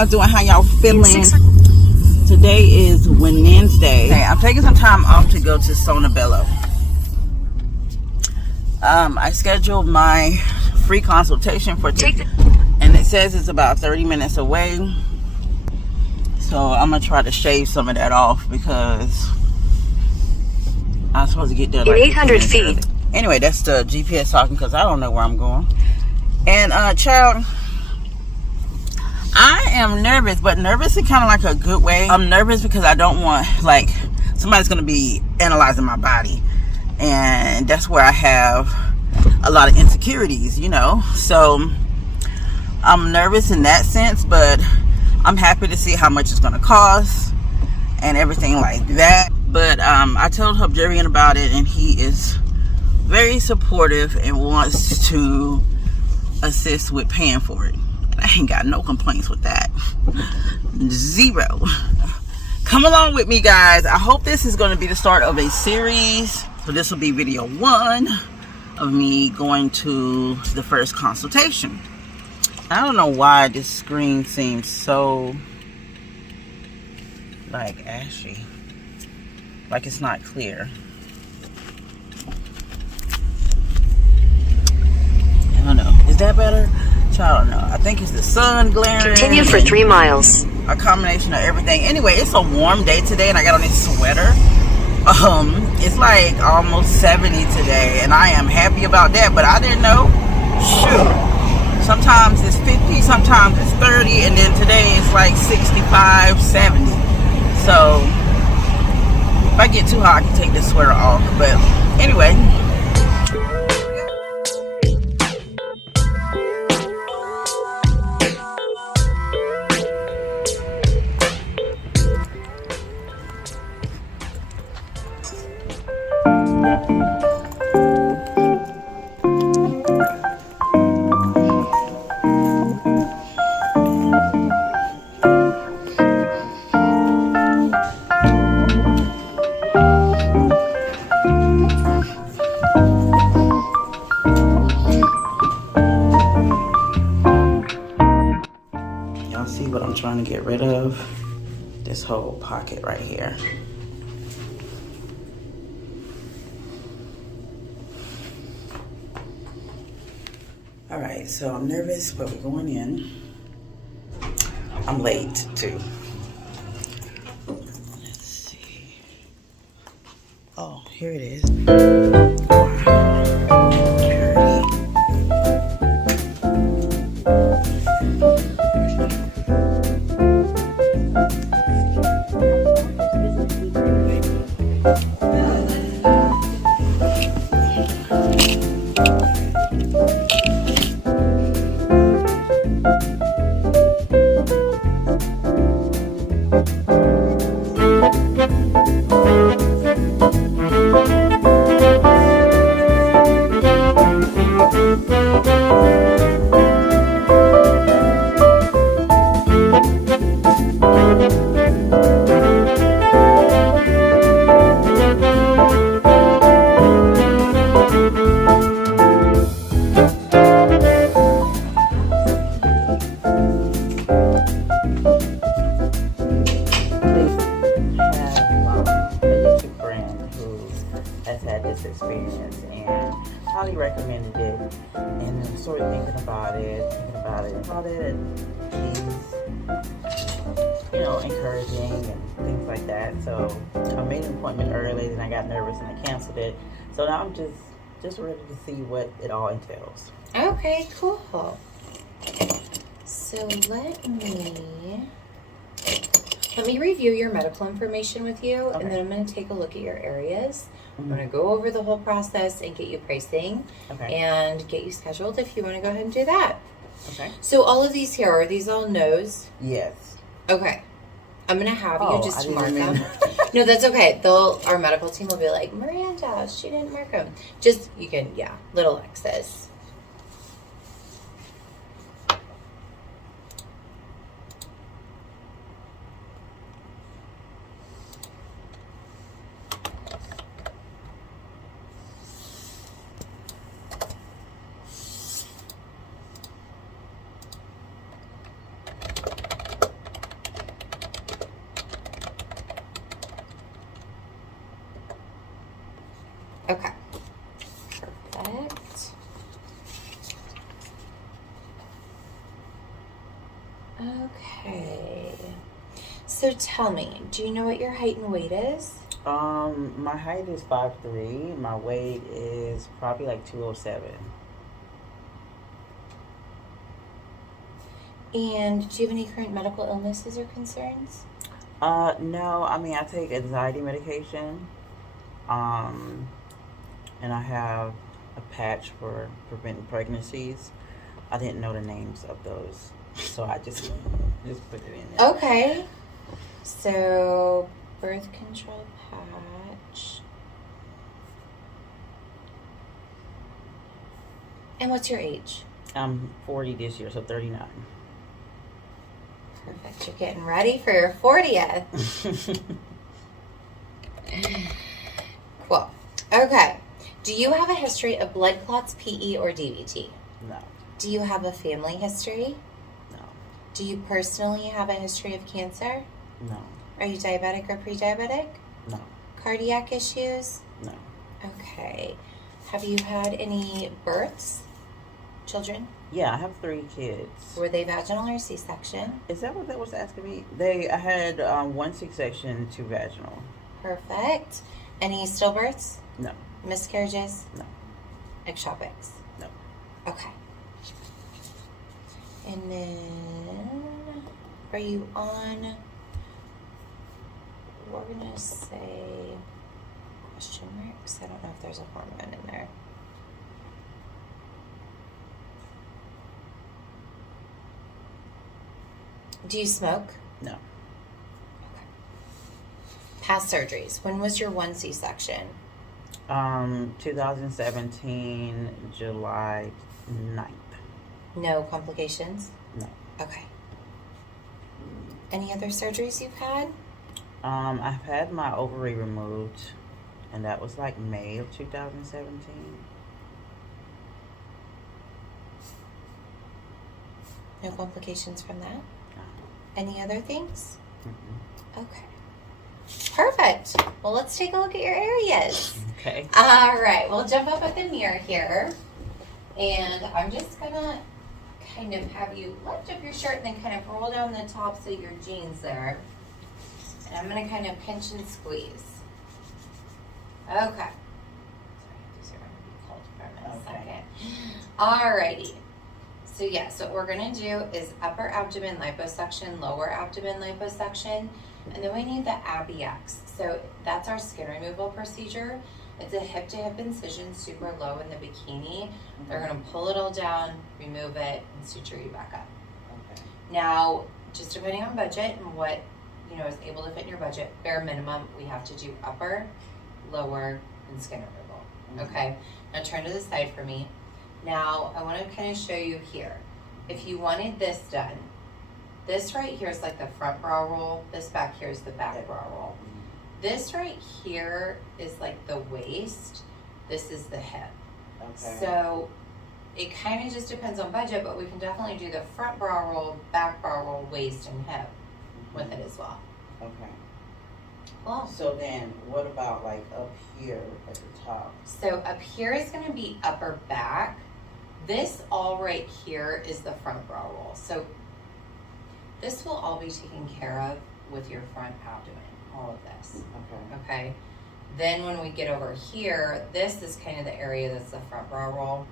y'all doing? How y'all feeling? Today is Wednesday. Okay, I'm taking some time off to go to Sono Bello. I scheduled my free consultation for today, and it says it's about 30 minutes away. So I'm gonna try to shave some of that off because I'm supposed to get there like 800 feet. Anyway, that's the GPS talking because I don't know where I'm going. And child, I am nervous, but nervous in kind of like a good way. I'm nervous because I don't want, like, somebody's gonna be analyzing my body, and that's where I have a lot of insecurities, you know. So I'm nervous in that sense, but I'm happy to see how much it's gonna cost and everything like that. But I told Hubjarian about it, and he is very supportive and wants to assist with paying for it. And I ain't got no complaints with that. Zero. Come along with me, guys. I hope this is going to be the start of a series. So this will be video 1 of me going to the first consultation. I don't know why this screen seems so like ashy, like it's not clear. I don't know. Is that better? I don't know. I think it's the sun glaring. Continue for 3 miles. A combination of everything. Anyway, it's a warm day today, and I got on this sweater. It's like almost 70 today, and I am happy about that. But I didn't know. Shoot. Sometimes it's 50, sometimes it's 30, and then today it's like 65, 70. So if I get too hot, I can take this sweater off. But anyway. What I'm trying to get rid of, this whole pocket right here. All right, so I'm nervous, but we're going in. I'm late too. Let's see. Oh, here it is. Experience and highly recommended it, and I'm sort of thinking about it, and she's, you know, encouraging and things like that. So I made an appointment early, and I got nervous and I canceled it. So now I'm just ready to see what it all entails. Okay, cool. So let me review your medical information with you, okay. And then I'm going to take a look at your areas. I'm going to go over the whole process and get you pricing, okay, and get you scheduled if you want to go ahead and do that. Okay. So all of these here, are these all no's? Yes. Okay. I'm going to have you just mark them. No, that's okay. Our medical team will be like, Miranda, she didn't mark them. Just, you can, little X's. Okay. Perfect. Okay. So tell me, do you know what your height and weight is? My height is 5'3". My weight is probably like 207. And do you have any current medical illnesses or concerns? No. I mean, I take anxiety medication. And I have a patch for preventing pregnancies. I didn't know the names of those, so I just put it in there. Okay. So, birth control patch. And what's your age? I'm 40 this year, so 39. Perfect. You're getting ready for your 40th. Cool. Okay. Do you have a history of blood clots, PE, or DVT? No. Do you have a family history? No. Do you personally have a history of cancer? No. Are you diabetic or pre-diabetic? No. Cardiac issues? No. Okay. Have you had any births? Children? Yeah, I have 3 kids. Were they vaginal or C-section? Is that what that was asking me? I had 1 C-section, 2 vaginal. Perfect. Any stillbirths? No. Miscarriages? No. Ectopics? No. Okay. And then, are you on, we're going to say question marks? I don't know if there's a hormone in there. Do you smoke? No. Okay. Past surgeries. When was your 1 C-section? 2017, July 9th. No complications? No. Okay. Any other surgeries you've had? I've had my ovary removed, and that was like May of 2017. No complications from that? Any other things? Mm-hmm. Okay. Perfect. Well, let's take a look at your areas. Okay. All right. We'll jump up at the mirror here. And I'm just going to kind of have you lift up your shirt and then kind of roll down the tops of your jeans there. And I'm going to kind of pinch and squeeze. Okay. Sorry, these are going to be cold for a second. All righty. So yes, what we're going to do is upper abdomen liposuction, lower abdomen liposuction, and then we need the ABX. So that's our skin removal procedure. It's a hip-to-hip incision, super low in the bikini. They're going to pull it all down, remove it, and suture you back up. Okay. Now, just depending on budget and what is able to fit in your budget, bare minimum, we have to do upper, lower, and skin removal. Okay. Now turn to the side for me. Now, I want to kind of show you here. If you wanted this done, this right here is like the front brow roll. This back here is the back brow roll. This right here is like the waist. This is the hip. Okay. So it kind of just depends on budget, but we can definitely do the front brow roll, back brow roll, waist, and hip with it as well. Okay. Cool. So then, what about like up here at the top? So up here is going to be upper back. This all right here is the front brow roll. So this will all be taken care of with your front abdomen, all of this. Okay. Okay. Then when we get over here, this is kind of the area that's the front brow roll.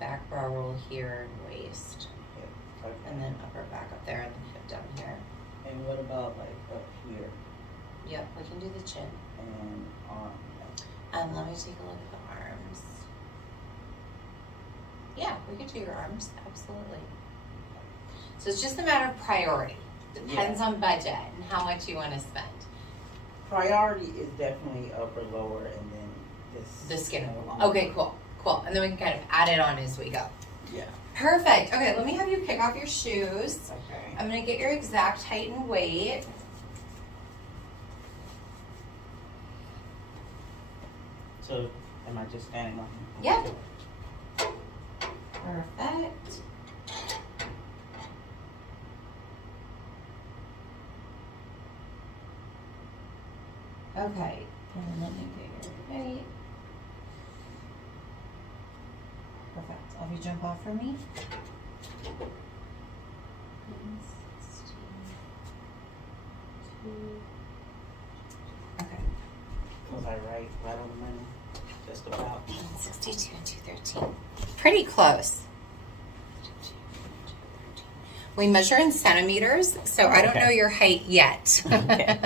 Back brow roll here and waist. Okay. And then upper back up there and then hip down here. And what about like up here Yep, we can do the chin. and arm? Let me take a look at the arms. Yeah, we could do your arms, absolutely. So it's just a matter of priority. Depends on budget and how much you want to spend. Priority is definitely upper, lower, and then this. The skin removal. Okay, cool, cool. And then we can kind of add it on as we go. Yeah. Perfect. Okay, let me have you kick off your shoes. Okay. I'm going to get your exact height and weight. So, am I just standing on here? Yep. Perfect. Okay, and let me get your weight. Perfect. Have you jump off for me? 162. Okay. Was I right on the money? Just about. 162 and 213. Pretty close. We measure in centimeters, so I don't know your height yet. Okay.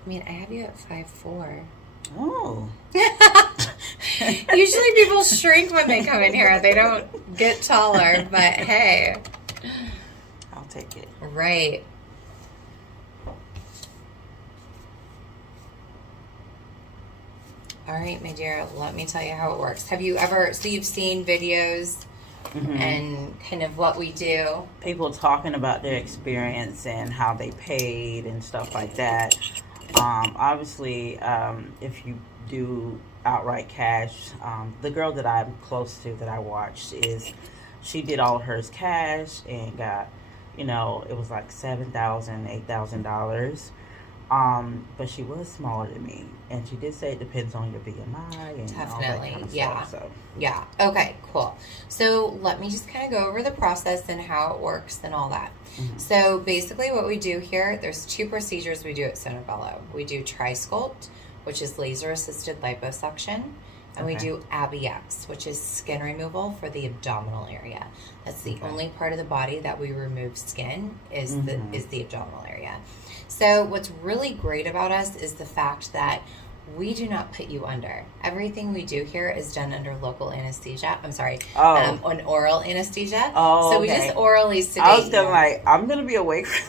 I mean, I have you at 5'4". Oh. Usually people shrink when they come in here. They don't get taller, but hey. I'll take it. Right. All right, my dear, let me tell you how it works. Have you ever, so you've seen videos and kind of what we do? People talking about their experience and how they paid and stuff like that. Obviously, if you do outright cash, the girl that I'm close to that I watched she did all hers cash and got, it was like $7,000, $8,000. But she was smaller than me, and she did say it depends on your BMI and Definitely, all that kind of yeah. stuff. So. Yeah. Okay, cool. So let me just kind of go over the process and how it works and all that. So basically what we do here, there's 2 procedures we do at Sono Bello. We do Tri-Sculpt, which is laser-assisted liposuction, and we do ABX, which is skin removal for the abdominal area. That's the only part of the body that we remove skin is the abdominal area. So what's really great about us is the fact that we do not put you under. Everything we do here is done under local anesthesia. I'm sorry, on oral anesthesia. Oh, so we just orally sedate I was you. feeling like, I'm going to be awake for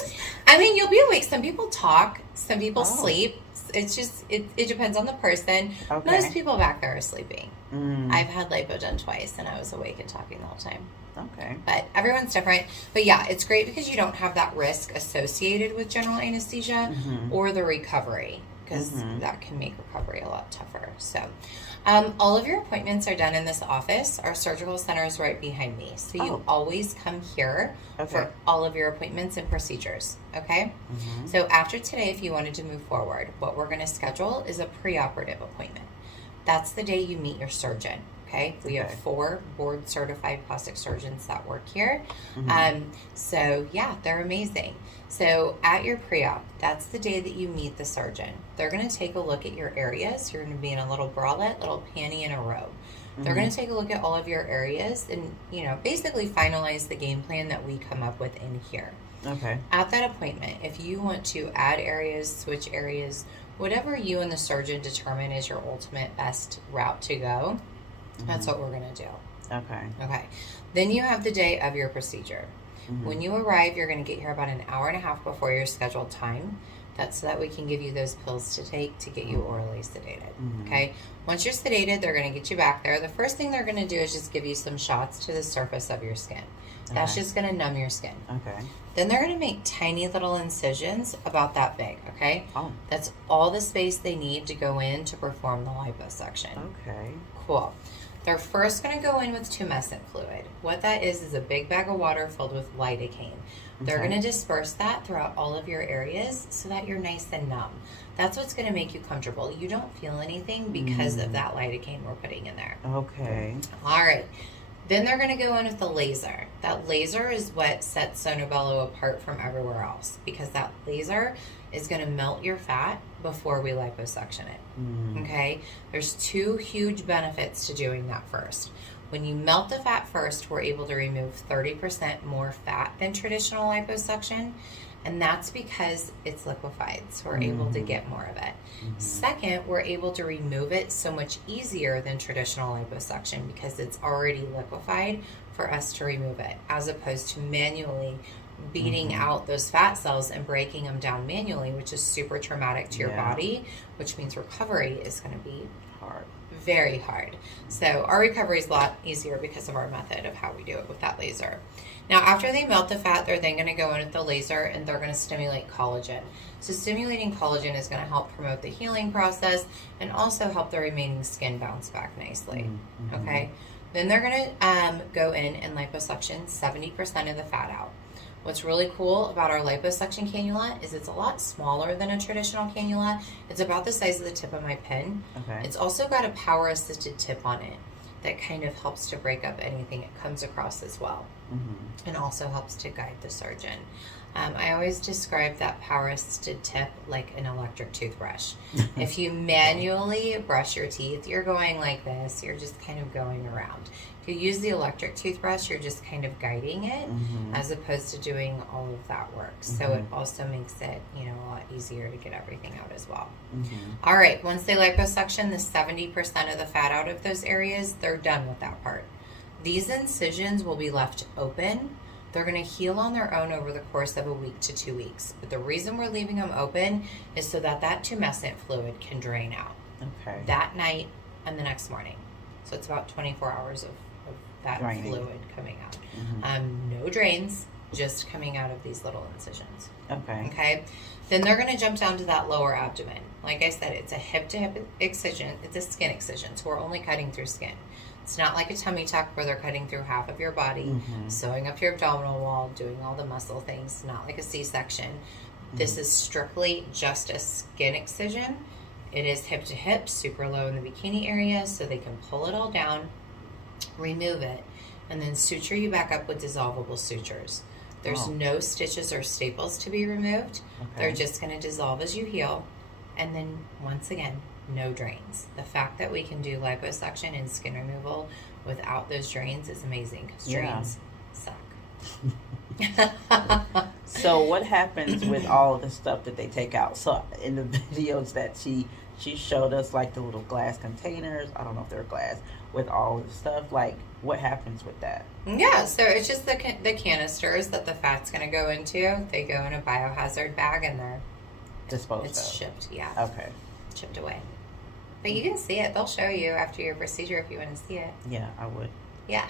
this. I mean, you'll be awake. Some people talk. Some people sleep. It's just, it depends on the person. Okay. Most people back there are sleeping. I've had lipo done twice, and I was awake and talking the whole time. Okay. But everyone's different. But yeah, it's great because you don't have that risk associated with general anesthesia or the recovery, because that can make recovery a lot tougher. So all of your appointments are done in this office. Our surgical center is right behind me. So you always come here for all of your appointments and procedures. Okay? So after today, if you wanted to move forward, what we're going to schedule is a preoperative appointment. That's the day you meet your surgeon. Okay, we have 4 board certified plastic surgeons that work here. So yeah, they're amazing. So at your pre-op, that's the day that you meet the surgeon. They're going to take a look at your areas. You're going to be in a little bralette, little panty, and a robe. They're going to take a look at all of your areas and, basically finalize the game plan that we come up with in here. Okay. At that appointment, if you want to add areas, switch areas, whatever you and the surgeon determine is your ultimate best route to go, that's what we're going to do. Okay. Okay. Then you have the day of your procedure. When you arrive, you're going to get here about an hour and a half before your scheduled time. That's so that we can give you those pills to take to get you orally sedated. Okay. Once you're sedated, they're going to get you back there. The first thing they're going to do is just give you some shots to the surface of your skin. That's just going to numb your skin. Okay. Then they're going to make tiny little incisions about that big, okay? That's all the space they need to go in to perform the liposuction. Okay. Cool. They're first going to go in with tumescent fluid. What that is a big bag of water filled with lidocaine. They're going to disperse that throughout all of your areas so that you're nice and numb. That's what's going to make you comfortable. You don't feel anything because of that lidocaine we're putting in there. Okay. All right. Then they're going to go in with the laser. That laser is what sets Sono Bello apart from everywhere else, because that laser is going to melt your fat before we liposuction it. Okay? There's 2 huge benefits to doing that first. When you melt the fat first, we're able to remove 30% more fat than traditional liposuction, and that's because it's liquefied, so we're able to get more of it. Second, we're able to remove it so much easier than traditional liposuction because it's already liquefied for us to remove it, as opposed to manually beating out those fat cells and breaking them down manually, which is super traumatic to your body, which means recovery is going to be very hard. So our recovery is a lot easier because of our method of how we do it with that laser. Now, after they melt the fat, they're then going to go in with the laser and they're going to stimulate collagen. So stimulating collagen is going to help promote the healing process and also help the remaining skin bounce back nicely. Mm-hmm. Okay. Then they're going to go in and liposuction 70% of the fat out. What's really cool about our liposuction cannula is it's a lot smaller than a traditional cannula. It's about the size of the tip of my pen. Okay. It's also got a power assisted tip on it that kind of helps to break up anything it comes across as well. Mm-hmm. And also helps to guide the surgeon. I always describe that power assisted tip like an electric toothbrush. If you manually brush your teeth, you're going like this, you're just kind of going around. If you use the electric toothbrush, you're just kind of guiding it, mm-hmm. as opposed to doing all of that work. Mm-hmm. So it also makes it, you know, a lot easier to get everything out as well. Mm-hmm. All right, once they liposuction the 70% of the fat out of those areas, they're done with that part. These incisions will be left open. They're going to heal on their own over the course of a week to 2 weeks. But the reason we're leaving them open is so that that tumescent fluid can drain out. Okay. That night and the next morning. So it's about 24 hours of that draining fluid coming out. Mm-hmm. No drains, just coming out of these little incisions. Okay. Okay. Then they're going to jump down to that lower abdomen. Like I said, it's a hip-to-hip excision. It's a skin excision, so we're only cutting through skin. It's not like a tummy tuck where they're cutting through half of your body, mm-hmm. sewing up your abdominal wall, doing all the muscle things. Not like a C-section. Mm-hmm. This is strictly just a skin excision. It is hip to hip, super low in the bikini area, so they can pull it all down, remove it, and then suture you back up with dissolvable sutures. There's no stitches or staples to be removed. Okay. They're just going to dissolve as you heal. And then, once again, no drains. The fact that we can do liposuction and skin removal without those drains is amazing, because drains suck. So what happens with all the stuff that they take out? So in the videos that she showed us, like the little glass containers, I don't know if they're glass, with all the stuff, like what happens with that? Yeah, so it's just the canisters that the fat's going to go into. They go in a biohazard bag and they're disposed it's of. Shipped, yeah. Okay. Shipped away. But you can see it. They'll show you after your procedure if you want to see it. Yeah, I would. Yeah.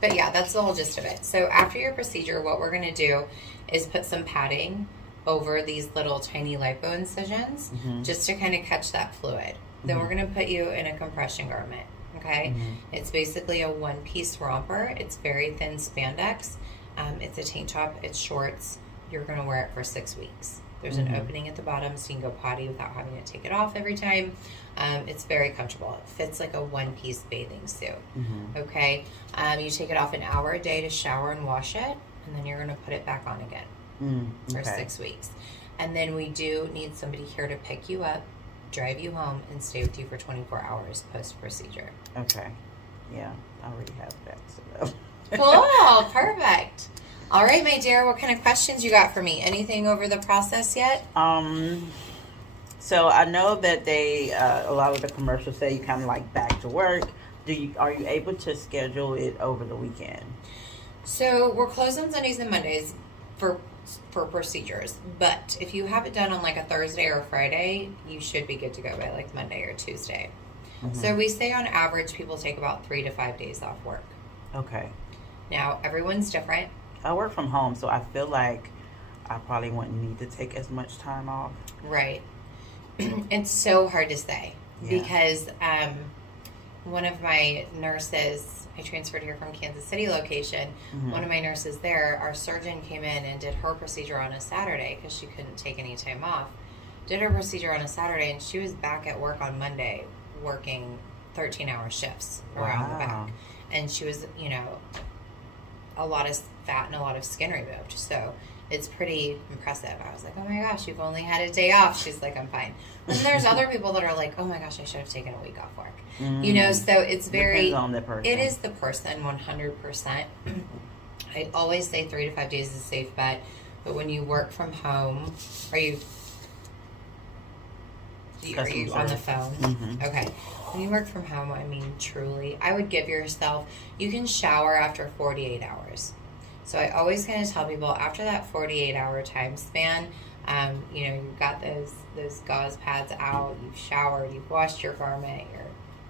But yeah, that's the whole gist of it. So after your procedure, what we're going to do is put some padding over these little tiny lipo incisions, mm-hmm. just to kind of catch that fluid. Mm-hmm. Then we're going to put you in a compression garment. Okay. Mm-hmm. It's basically a one-piece romper. It's very thin spandex. It's a tank top. It's shorts. You're going to wear it for 6 weeks. There's mm-hmm. an opening at the bottom so you can go potty without having to take it off every time. It's very comfortable. It fits like a one-piece bathing suit. Mm-hmm. Okay. You take it off an hour a day to shower and wash it, and then you're going to put it back on again for 6 weeks. And then we do need somebody here to pick you up, drive you home, and stay with you for 24 hours post-procedure. Okay. Yeah, I already have that set up. Cool. Perfect. All right, my dear, what kind of questions you got for me? Anything over the process yet? So I know that they, a lot of the commercials say you kind of like back to work. Are you able to schedule it over the weekend? So we're closed on Sundays and Mondays for procedures, but if you have it done on like a Thursday or a Friday, you should be good to go by like Monday or Tuesday. Mm-hmm. So we say on average people take about 3 to 5 days off work. Okay. Now everyone's different. I work from home, so I feel like I probably wouldn't need to take as much time off. Right. It's so hard to say because one of my nurses, I transferred here from Kansas City location, mm-hmm. one of my nurses there, our surgeon came in and did her procedure on a Saturday because she couldn't take any time off. Did her procedure on a Saturday, and she was back at work on Monday working 13-hour shifts around the back. And she was, you know, a lot of fat and a lot of skin removed. So it's pretty impressive. I was like, oh my gosh, you've only had a day off. She's like, I'm fine. And there's other people that are like, oh my gosh, I should have taken a week off work. Mm-hmm. You know, so it's very, depends on the person. It is the person 100%. I always say 3 to 5 days is a safe bet. But when you work from home, are you on the phone? Mm-hmm. Okay. When you work from home, I mean, truly, I would give yourself, you can shower after 48 hours. So I always kind of tell people after that 48-hour time span, you know, you've got those gauze pads out, you've showered, you've washed your garment, you're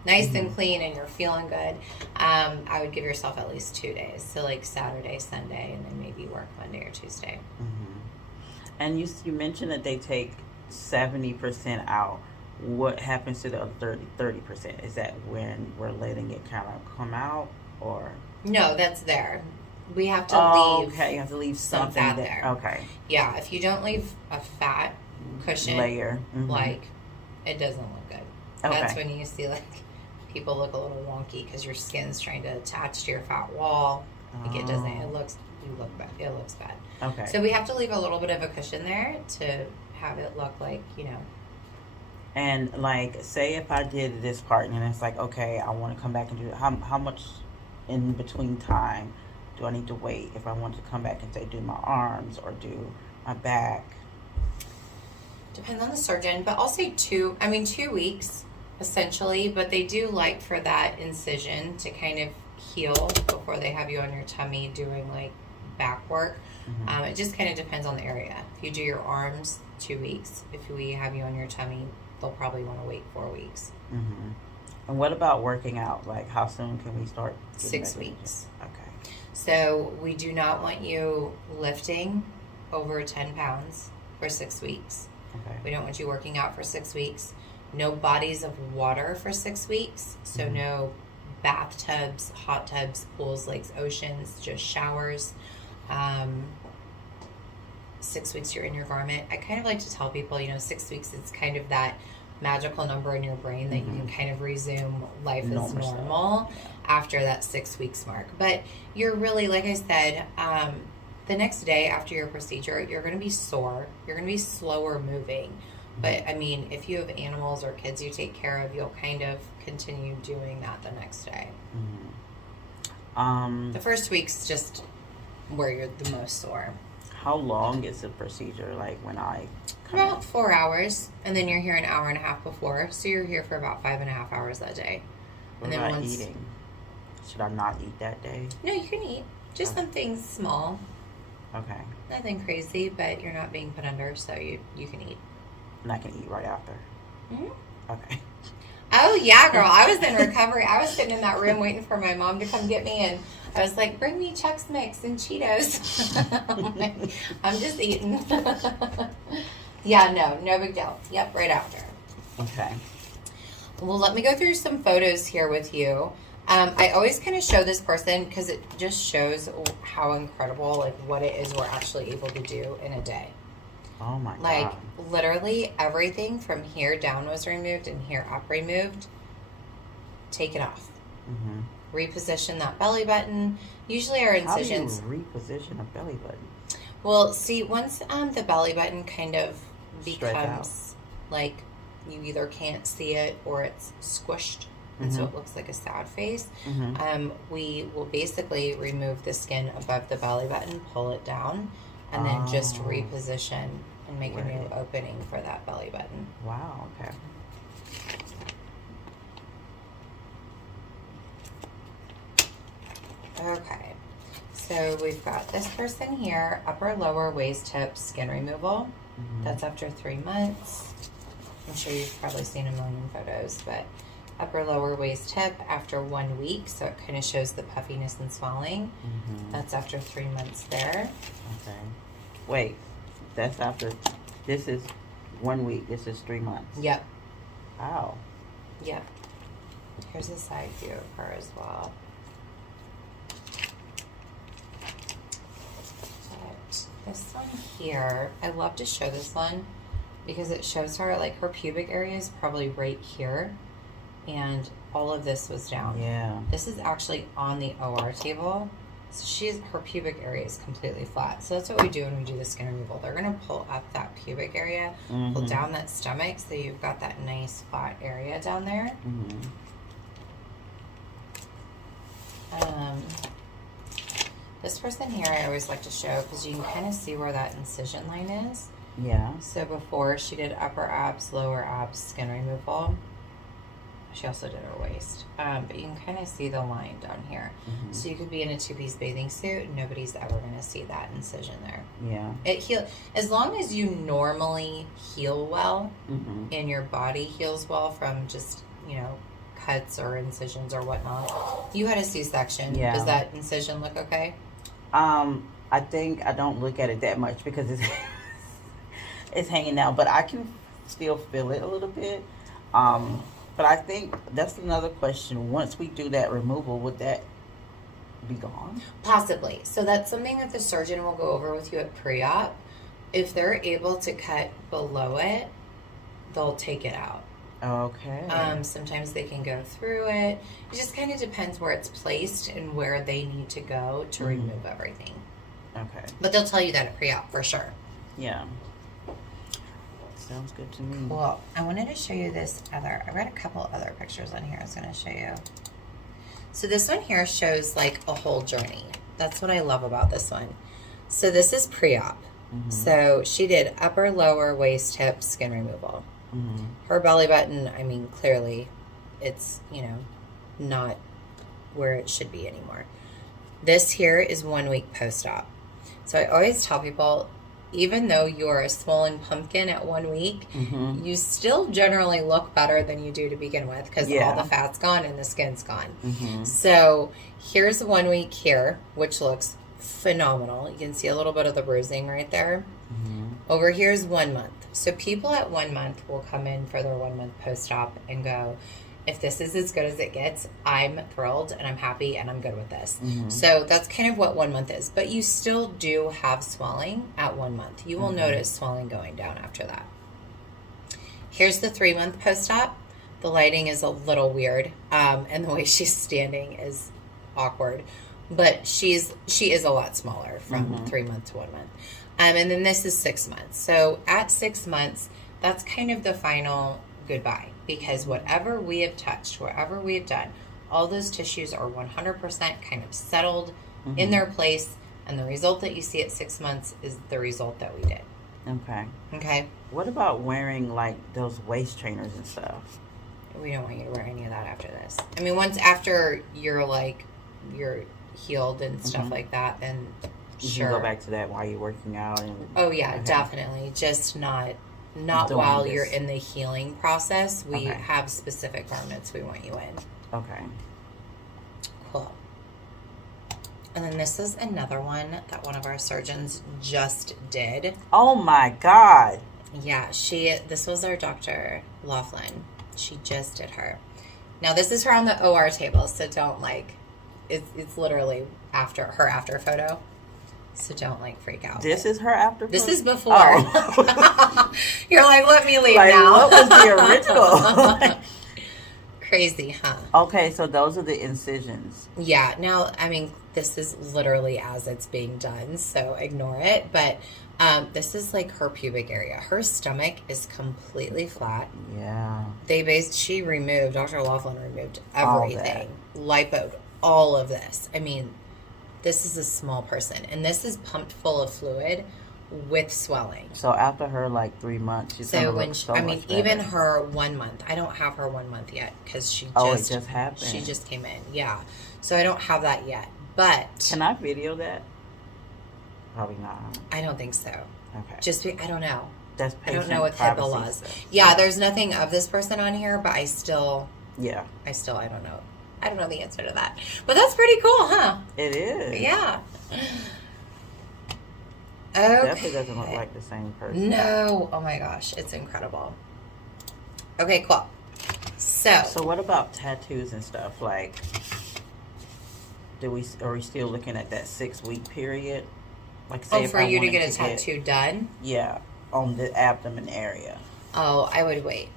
nice and clean, and you're feeling good. I would give yourself at least 2 days. So like Saturday, Sunday, and then maybe work Monday or Tuesday. And you mentioned that they take 70% out. What happens to the other 30%? Is that when we're letting it kind of come out, or? No, that's there. We have to leave. Okay, you have to leave some something fat there. Okay. Yeah, if you don't leave a fat cushion layer, like, it doesn't look good. Okay. That's when you see like people look a little wonky because your skin's trying to attach to your fat wall. Like it doesn't. It looks bad. It looks bad. Okay. So we have to leave a little bit of a cushion there to have it look like, you know. And like, say if I did this part and it's like, okay, I want to come back and do it. How much in between time do I need to wait if I want to come back and say do my arms or do my back? Depends on the surgeon, but I'll say 2 weeks essentially, but they do like for that incision to kind of heal before they have you on your tummy doing like back work. It just kind of depends on the area. If you do your arms, 2 weeks. If we have you on your tummy, they'll probably want to wait 4 weeks. And what about working out? Like, how soon can we start? 6 weeks. Okay. So we do not want you lifting over 10 pounds for 6 weeks. Okay. We don't want you working out for 6 weeks. No bodies of water for 6 weeks. So no bathtubs, hot tubs, pools, lakes, oceans, just showers. 6 weeks you're in your garment. I kind of like to tell people, 6 weeks is kind of that magical number in your brain that you can kind of resume life as normal after that 6 weeks mark. But you're really, like I said, the next day after your procedure, you're going to be sore. You're going to be slower moving. But, I mean, if you have animals or kids you take care of, you'll kind of continue doing that the next day. The first week's just where you're the most sore. How long is the procedure? Like when I come about 4 hours, and then you're here an hour and a half before, so you're here for about 5.5 hours that day. What and then about eating? Should I not eat that day? No, you can eat. Just something small. Okay. Nothing crazy, but you're not being put under, so you can eat. And I can eat right after. Okay. Oh yeah, girl. I was in recovery. I was sitting in that room waiting for my mom to come get me, and I was like, bring me Chex Mix and Cheetos. I'm just eating. Yeah, no big deal. Yep, right after. Okay. Well, let me go through some photos here with you. I always kind of show this person because it just shows how incredible, like, what it is we're actually able to do in a day. Oh my God. Like, literally everything from here down was removed and here up removed. Take it off. Reposition that belly button. Usually our incisions... How do you reposition a belly button? Well, see, once the belly button kind of becomes like you either can't see it or it's squished, and so it looks like a sad face, we will basically remove the skin above the belly button, pull it down, and then just reposition and make a new opening for that belly button. Wow, okay. Okay, so we've got this person here, upper lower waist tip skin removal. That's after 3 months. I'm sure you've probably seen a million photos, but upper lower waist tip after 1 week, so it kind of shows the puffiness and swelling. That's after 3 months there. Okay. Wait, that's after, this is 1 week, this is 3 months. Yep. Wow. Yep. Here's a side view of her as well. This one here, I love to show this one because it shows her, like, her pubic area is probably right here, and all of this was down. Yeah. This is actually on the OR table, so her pubic area is completely flat. So that's what we do when we do the skin removal. They're going to pull up that pubic area, pull down that stomach, so you've got that nice flat area down there. This person here I always like to show because you can kind of see where that incision line is. Yeah. So before she did upper abs, lower abs skin removal, She also did her waist. But you can kind of see the line down here. Mm-hmm. So you could be in a two-piece bathing suit, and nobody's ever going to see that incision there. Yeah. It heal as long as you normally heal well, Mm-hmm. and your body heals well from just, you know, cuts or incisions or whatnot. You had a C-section. Yeah. Does that incision look okay? I think I don't look at it that much because it's it's hanging down, but I can still feel it a little bit. But I think that's another question. Once we do that removal, would that be gone? Possibly. So that's something that the surgeon will go over with you at pre-op. If they're able to cut below it, they'll take it out. Okay. Sometimes they can go through it. It just kind of depends where it's placed and where they need to go to remove everything. Okay. But they'll tell you that at pre-op for sure. Yeah. Sounds good to me. Cool. I wanted to show you this other. I read a couple other pictures on here I was going to show you. So this one here shows like a whole journey. That's what I love about this one. So this is pre-op. Mm-hmm. So she did upper, lower, waist, hip, skin removal. Mm-hmm. Her belly button, I mean, clearly it's, you know, not where it should be anymore. This here is 1 week post-op. So I always tell people, even though you're a swollen pumpkin at 1 week, Mm-hmm. you still generally look better than you do to begin with because Yeah. all the fat's gone and the skin's gone. Mm-hmm. So here's 1 week here, which looks phenomenal. You can see a little bit of the bruising right there. Mm-hmm. Over here's 1 month. So people at 1 month will come in for their 1 month post-op and go, if this is as good as it gets, I'm thrilled and I'm happy and I'm good with this. Mm-hmm. So that's kind of what 1 month is. But you still do have swelling at 1 month. You will notice swelling going down after that. Here's the 3 month post-op. The lighting is a little weird, and the way she's standing is awkward. But she is a lot smaller from 3 months to 1 month. And then this is 6 months. So at 6 months, that's kind of the final goodbye, because whatever we have touched, whatever we have done, all those tissues are 100% kind of settled in their place, and the result that you see at 6 months is the result that we did. Okay. Okay? What about wearing like those waist trainers and stuff? We don't want you to wear any of that after this. I mean, once after you're healed and stuff like that, then You sure. can go back to that while you're working out. And Oh yeah, okay. Definitely. Just not Doing while this. you're in the healing process. We Okay. have specific garments we want you in. Okay. Cool. And then this is another one that one of our surgeons just did. Oh my God. Yeah, this was our Dr. Laughlin. She just did her. Now this is her on the OR table, so don't it's literally her after photo. So don't freak out. This is her after. This is before. Oh. You're like, let me leave Like, now. what was the original? Crazy, huh? Okay, so those are the incisions. Yeah. Now, I mean, this is literally as it's being done, so ignore it. But this is like her pubic area. Her stomach is completely flat. Yeah. She removed, Dr. Laughlin removed everything. Lipoed all of this. I mean, this is a small person, and this is pumped full of fluid with swelling. So after her 3 months, she's gonna look so much better. Even her 1 month. I don't have her 1 month yet because it just happened. She just came in, yeah. So I don't have that yet. But Can I video that? Probably not. I don't think so. Okay. I don't know. That's I don't know what HIPAA laws. Yeah, there's nothing of this person on here, but I don't know. I don't know the answer to that. But that's pretty cool, huh? It is. Yeah. Definitely doesn't look like the same person. No. Oh my gosh, it's incredible. Okay, cool. So what about tattoos and stuff? Are we still looking at that 6 week period? Say for you to get a tattoo done? Yeah, on the abdomen area. Oh, I would wait.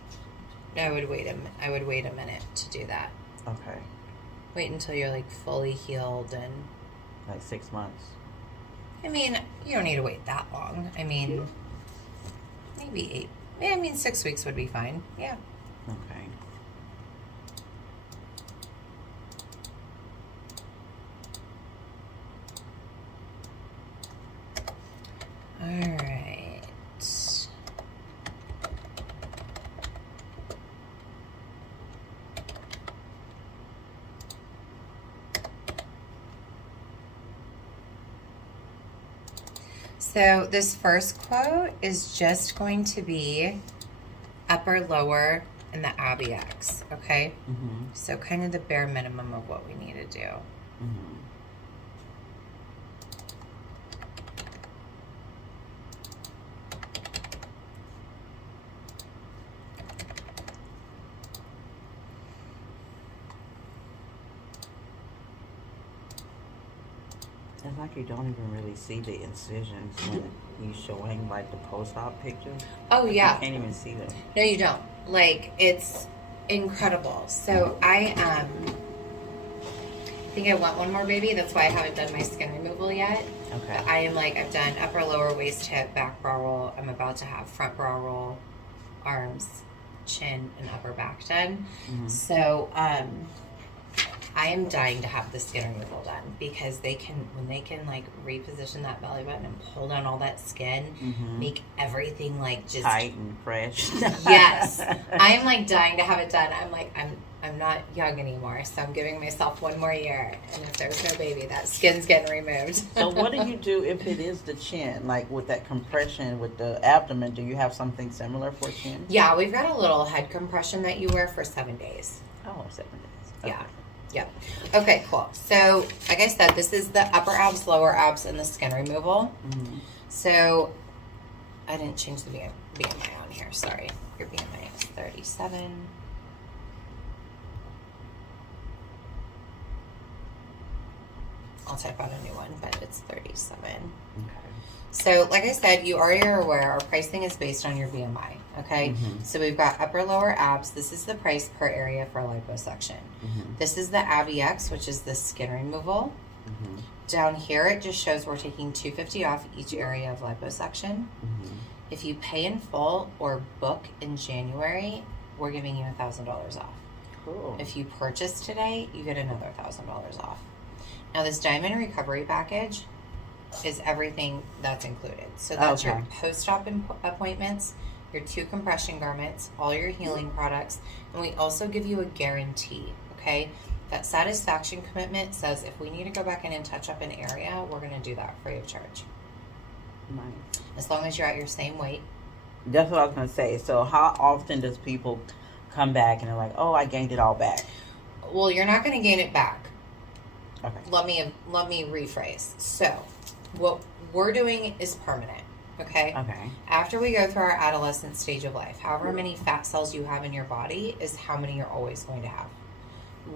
I would wait a minute to do that. Okay. Wait until you're fully healed and 6 months. I mean, you don't need to wait that long. I mean, maybe 8. Yeah, I mean 6 weeks would be fine. Yeah. Okay. All right. So this first quote is just going to be upper, lower, and the ABX, okay? Mm-hmm. So kind of the bare minimum of what we need to do. Mm-hmm. It's like you don't even really see the incisions when you showing like the post-op pictures. Oh yeah. You can't even see them. No, you don't. Like, it's incredible. So I think I want one more baby. That's why I haven't done my skin removal yet. Okay. But I am like, I've done upper, lower, waist, hip, back brow roll. I'm about to have front brow roll, arms, chin, and upper back done. Mm-hmm. So I am dying to have the skin removal done because when they can like reposition that belly button and pull down all that skin, Mm-hmm. make everything like just tight and fresh. Yes. I am like dying to have it done. I'm like, I'm not young anymore, so I'm giving myself one more year. And if there's no baby, that skin's getting removed. So what do you do if it is the chin? Like with that compression with the abdomen, do you have something similar for chin? Yeah, we've got a little head compression that you wear for 7 days. Oh, 7 days. Yeah. Okay. Yeah. Okay, cool. So, like I said, this is the upper abs, lower abs, and the skin removal. Mm-hmm. So, I didn't change the BMI on here. Sorry. Your BMI is 37. I'll type out a new one, but it's 37. Okay. So, like I said, you already are aware our pricing is based on your BMI, okay? Mm-hmm. So we've got upper, lower abs. This is the price per area for liposuction. Mm-hmm. This is the ABX, which is the skin removal. Mm-hmm. Down here, it just shows we're taking $250 off each area of liposuction. Mm-hmm. If you pay in full or book in January, we're giving you $1,000 off. Cool. If you purchase today, you get another $1,000 off. Now, this diamond recovery package is everything that's included. So that's your post-op appointments, your 2 compression garments, all your healing products, and we also give you a guarantee, okay? That satisfaction commitment says if we need to go back in and touch up an area, we're going to do that free of charge. Nice. As long as you're at your same weight. That's what I was going to say. So how often does people come back and they're like, oh, I gained it all back? Well, you're not going to gain it back. Okay. Let me rephrase. So, what we're doing is permanent, okay? Okay. After we go through our adolescent stage of life, however many fat cells you have in your body is how many you're always going to have.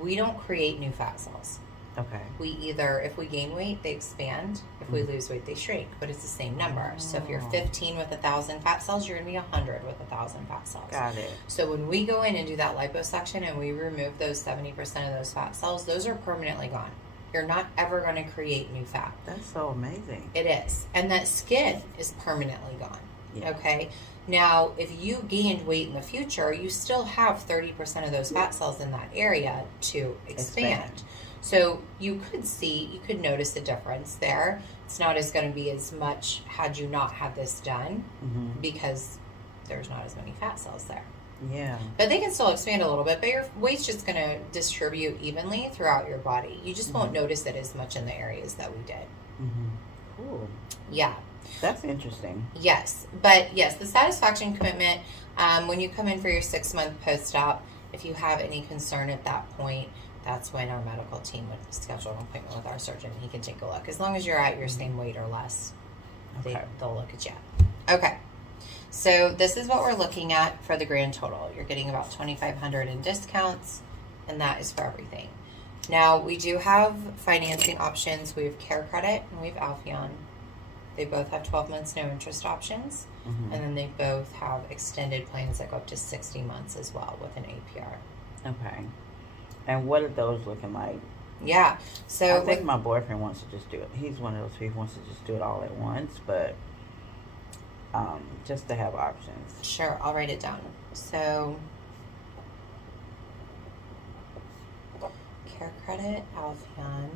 We don't create new fat cells. Okay. We either, if we gain weight, they expand. If we lose weight, they shrink. But it's the same number. So if you're 15 with 1,000 fat cells, you're going to be 100 with 1,000 fat cells. Got it. So when we go in and do that liposuction and we remove those 70% of those fat cells, those are permanently gone. You're not ever going to create new fat. That's so amazing. It is. And that skin is permanently gone. Yeah. Okay? Now, if you gained weight in the future, you still have 30% of those fat cells in that area to expand. So you could notice a difference there. It's not as going to be as much had you not had this done because there's not as many fat cells there. Yeah. But they can still expand a little bit, but your weight's just going to distribute evenly throughout your body. You just won't notice it as much in the areas that we did. Cool. Yeah. That's interesting. Yes. But yes, the satisfaction commitment, when you come in for your 6-month post-op, if you have any concern at that point, that's when our medical team would schedule an appointment with our surgeon. He can take a look. As long as you're at your same weight or less, they'll look at you. Okay. So this is what we're looking at for the grand total. You're getting about $2,500 in discounts, and that is for everything. Now, we do have financing options. We have Care Credit and we have Alpheon. They both have 12 months no interest options, and then they both have extended plans that go up to 60 months as well with an APR. Okay. And what are those looking like? Yeah. So I think my boyfriend wants to just do it. He's one of those people who wants to just do it all at once, but just to have options. Sure, I'll write it down. So, Care Credit, Alpheon,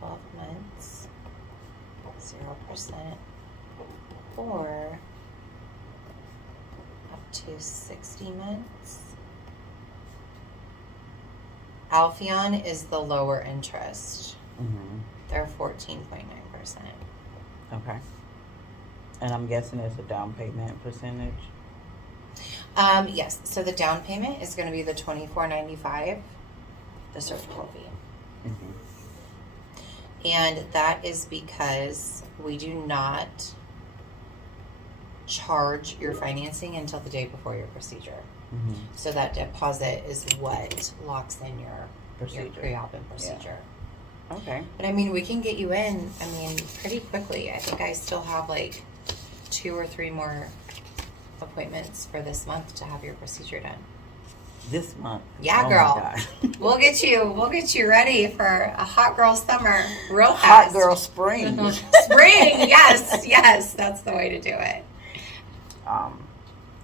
12 months, 0%, or up to 60 months. Alpheon is the lower interest. are 14.9%. Okay. And I'm guessing it's a down payment percentage? Yes. So the down payment is going to be the $24.95, the surgical fee. Mm-hmm. And that is because we do not charge your financing until the day before your procedure. Mm-hmm. So that deposit is what locks in your pre-op and procedure. Yeah. Okay. But I mean, we can get you in, I mean, pretty quickly. I think I still have like 2 or 3 more appointments for this month to have your procedure done. This month? Yeah, Oh girl. my God. We'll get you ready for a hot girl summer real fast. Hot girl spring. Spring, yes, that's the way to do it.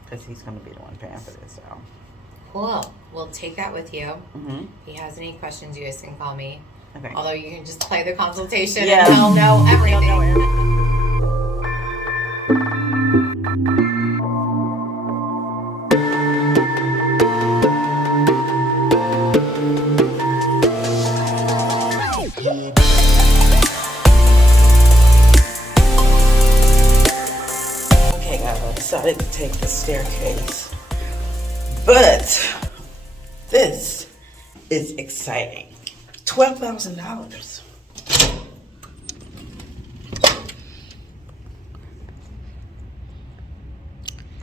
Because he's going to be the one paying for this, so. Cool. We'll take that with you. Mm-hmm. If he has any questions, you guys can call me. Okay. Although you can just play the consultation Yeah. and he'll know everything. Okay, guys, I decided to take the staircase. But this is exciting. $12,000.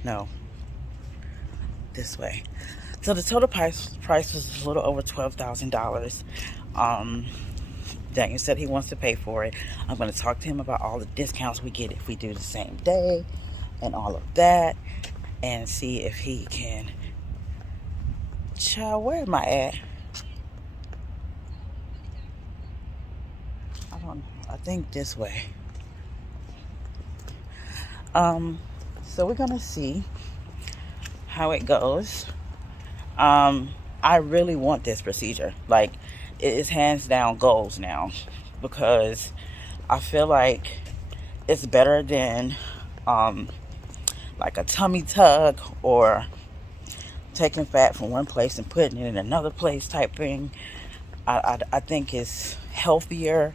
No. This way. So the total price was a little over $12,000. Daniel said he wants to pay for it. I'm going to talk to him about all the discounts we get if we do the same day and all of that, and see if he can. Child, where am I at? I don't know. I think this way. So we're gonna see how it goes. I really want this procedure. Like, it is hands down goals now, because I feel like it's better than like a tummy tuck or taking fat from one place and putting it in another place type thing. I think it's healthier.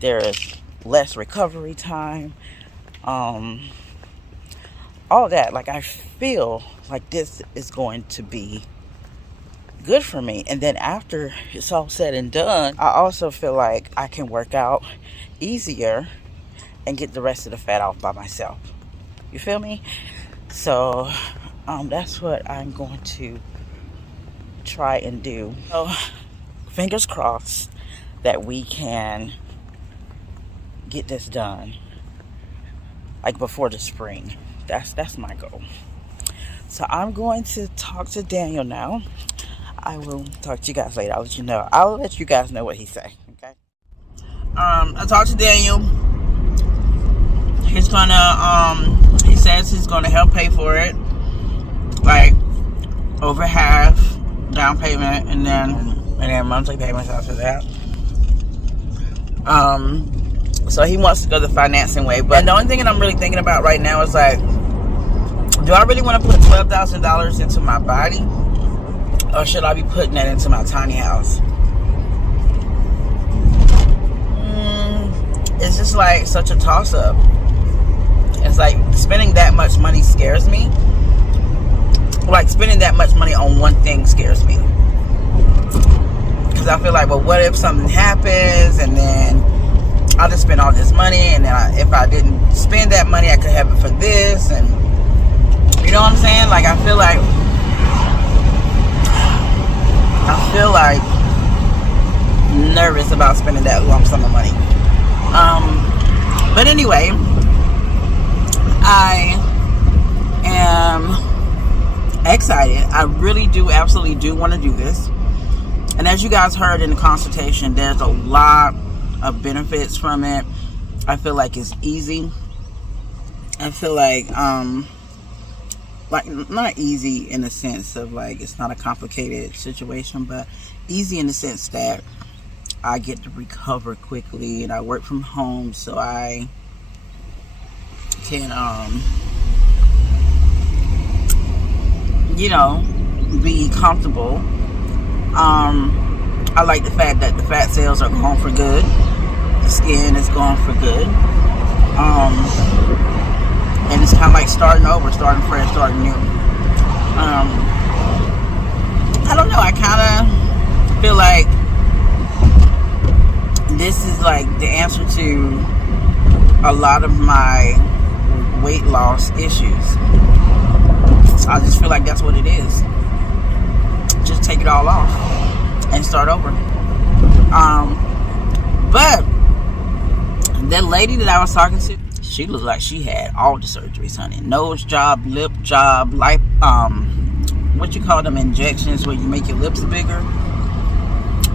There's less recovery time. All that. Like, I feel like this is going to be good for me. And then after it's all said and done, I also feel like I can work out easier and get the rest of the fat off by myself. You feel me? So that's what I'm going to try and do. So fingers crossed that we can get this done, like, before the spring. That's my goal. So I'm going to talk to Daniel now. I will talk to you guys later. I'll let you guys know what he say. Okay. I talked to Daniel. He's gonna he says he's gonna help pay for it, like over half down payment, and then monthly payments after that. So he wants to go the financing way, but the only thing that I'm really thinking about right now is, like, do I really want to put $12,000 into my body, or should I be putting that into my tiny house? It's just like such a toss-up. It's like spending that much money scares me. Like, spending that much money on one thing scares me. Because I feel like, well, what if something happens and then I'll just spend all this money, and then if I didn't spend that money, I could have it for this, and you know what I'm saying? Like, I feel like nervous about spending that lump sum of money. But anyway, I am excited. I really do, absolutely do want to do this. And as you guys heard in the consultation, there's a lot of benefits from it. I feel like it's easy. I feel like not easy in the sense of, like, it's not a complicated situation, but easy in the sense that I get to recover quickly, and I work from home, so I can be comfortable. I like the fact that the fat cells are gone for good. the skin is gone for good. And it's kind of like starting over, starting fresh, starting new. I don't know, I kind of feel like this is like the answer to a lot of my weight loss issues. I just feel like that's what it is. Just take it all off and start over. But that lady that I was talking to, she looked like she had all the surgeries, honey. Nose job, lip job, what you call them, injections where you make your lips bigger.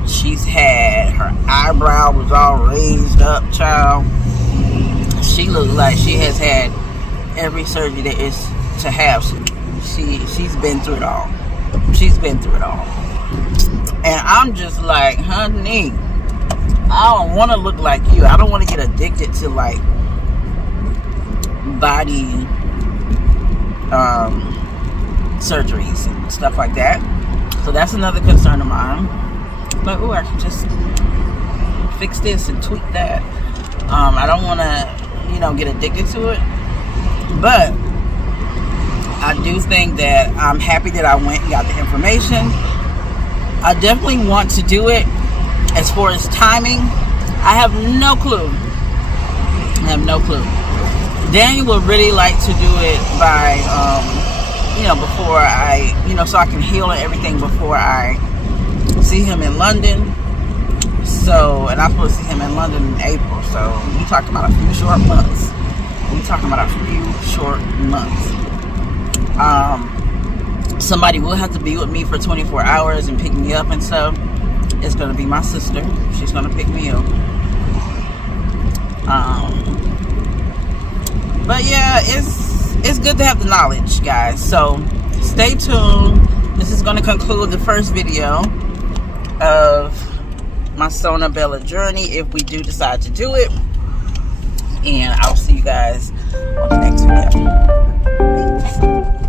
She's had, her eyebrow was all raised up, child. She looked like she has had every surgery there is to have. She's been through it all. She's been through it all. And I'm just like, honey, I don't want to look like you. I don't want to get addicted to like body surgeries and stuff like that. So that's another concern of mine. But I can just fix this and tweak that. I don't want to, get addicted to it. But I do think that I'm happy that I went and got the information. I definitely want to do it. As far as timing, I have no clue. Daniel would really like to do it by, before I, so I can heal and everything before I see him in London. So, and I'm supposed to see him in London in April. So, we talking about a few short months. Somebody will have to be with me for 24 hours and pick me up and stuff. It's going to be my sister. She's going to pick me up. But yeah, it's good to have the knowledge, guys. So stay tuned. This is going to conclude the first video of my Sono Bello journey if we do decide to do it. And I'll see you guys on the next video. Peace.